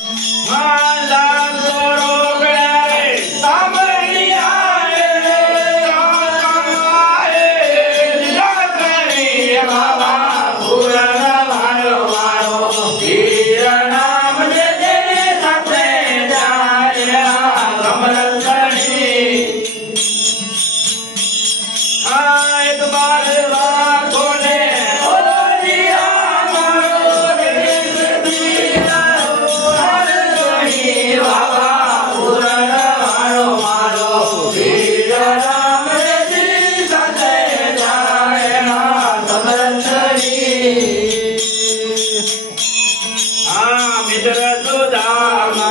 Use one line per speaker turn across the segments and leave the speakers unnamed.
My life.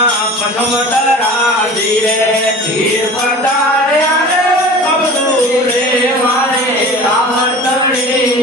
પનમતલ રાજી રે ધીર પધાર્યા રે કબૂલ રે મારે
રામ તણી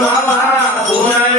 妈妈我们